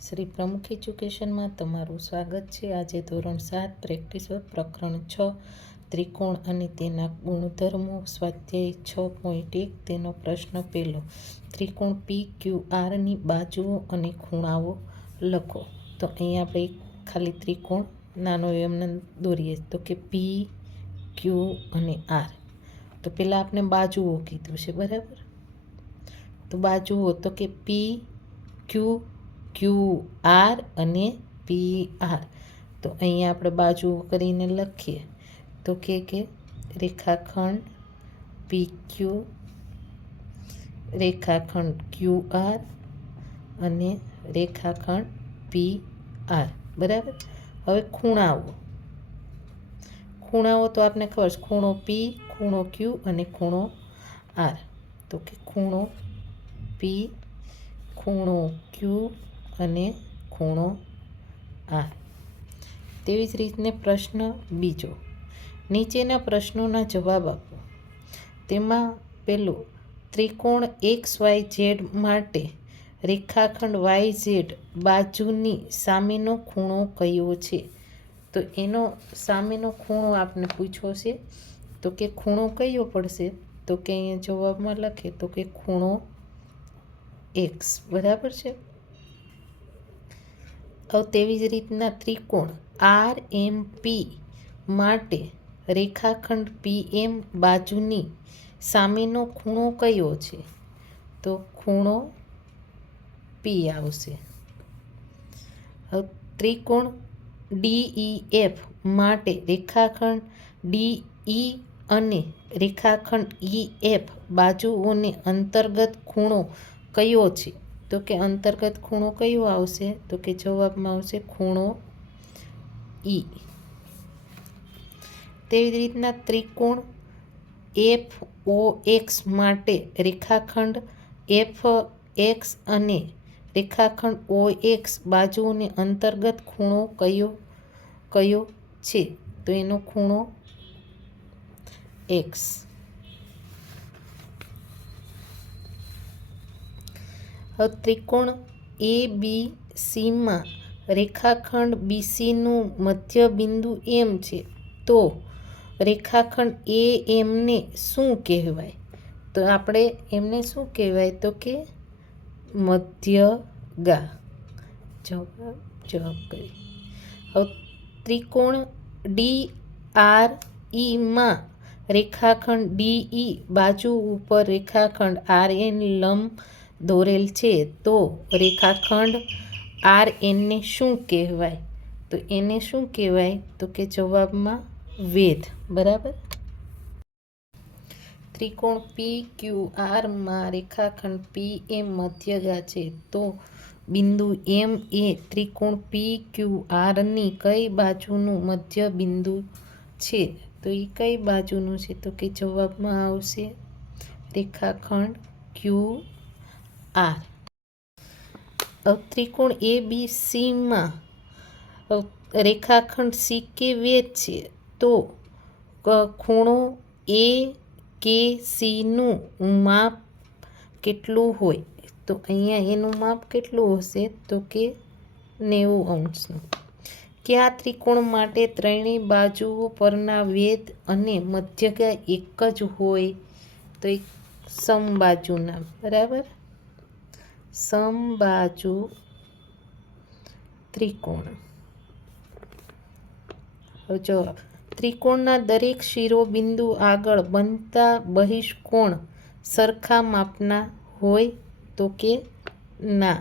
શ્રી પ્રમુખ એજ્યુકેશનમાં તમારું સ્વાગત છે। આજે ધોરણ 7 પ્રેક્ટિસ વર્ક પ્રકરણ 6 ત્રિકોણ અને તેના ગુણધર્મો સ્વાધ્યાય 6.1 તેનો પ્રશ્ન પહેલો ત્રિકોણ PQR ની બાજુઓ અને ખૂણાઓ લખો। તો અહીંયા આપણે ખાલી ત્રિકોણ નાનો એમને દોરીએ તો કે P Q અને R। તો પહેલાં આપણે બાજુઓ કીધું છે બરાબર। તો બાજુઓ તો કે P Q QR અને PR। તો અહીંયા આપણે બાજુઓ કરીને લખીએ તો કે રેખાખંડ PQ રેખાખંડ QR અને રેખાખંડ PR બરાબર। હવે ખૂણાઓ તો આપને ખબર છે ખૂણો P ખૂણો Q અને ખૂણો R। તો કે ખૂણો P ખૂણો Q અને ખૂણો R। તેવી જ રીતને પ્રશ્ન બીજો નીચેના પ્રશ્નોના જવાબ આપો। તેમાં પહેલું ત્રિકોણ XYZ માટે રેખાખંડ YZ બાજુની સામેનો ખૂણો કયો છે? તો એનો સામેનો ખૂણો આપણે પૂછ્યો છે તો કે ખૂણો કયો પડશે? તો કે અહીંયા જવાબમાં લખે તો કે ખૂણો X બરાબર છે। હવે તેવી જ રીતના ત્રિકોણ RMP માટે રેખાખંડ PM બાજુની સામેનો ખૂણો કયો છે? તો ખૂણો P આવશે। હવે ત્રિકોણ DEF માટે રેખાખંડ DE અને રેખાખંડ EF બાજુઓને અંતર્ગત ખૂણો કયો છે? તો કે અંતર્ગત ખૂણો કયો આવશે? તો કે જવાબમાં આવશે ખૂણો E। તેવી જ રીતના ત્રિકોણ FOX માટે રેખાખંડ FX અને રેખાખંડ OX બાજુઓને અંતર્ગત ખૂણો કયો છે? તો એનો ખૂણો X। હવે ત્રિકોણ ABCમાં રેખાખંડ BCનું મધ્ય બિંદુ M છે તો રેખાખંડ AMને શું કહેવાય? તો આપણે એમને શું કહેવાય? તો કે મધ્યગા। જવાબ કરી। હવે ત્રિકોણ DREમાં રેખાખંડ DE બાજુ ઉપર રેખાખંડ RN લંબ દોરેલ છે તો રેખાખંડ RNને શું કહેવાય? તો એને શું કહેવાય? તો કે જવાબમાં વેધ બરાબર। ત્રિકોણ PQRમાં રેખાખંડ PM મધ્યગા છે તો બિંદુ M એ ત્રિકોણ PQRની કઈ બાજુનું મધ્ય બિંદુ છે? તો એ કઈ બાજુનું છે? તો કે જવાબમાં આવશે રેખાખંડ QR। ત્રિકોણ ABCમાં રેખાખંડ CK વેધ છે તો ખૂણો AKCનું માપ કેટલું હોય? તો અહીંયા એનું માપ કેટલું હશે? તો કે 90°નું। કયા ત્રિકોણ માટે ત્રણેય બાજુઓ પરના વેધ અને મધ્યગા એક જ હોય? તો એક સમબાજુના બરાબર। સમબાજુ ત્રિકોણ। હવે જવાબ ત્રિકોણના દરેક શિરોબિંદુ આગળ બનતા બહિષ્કોણ સરખા માપના હોય? તો કે ના।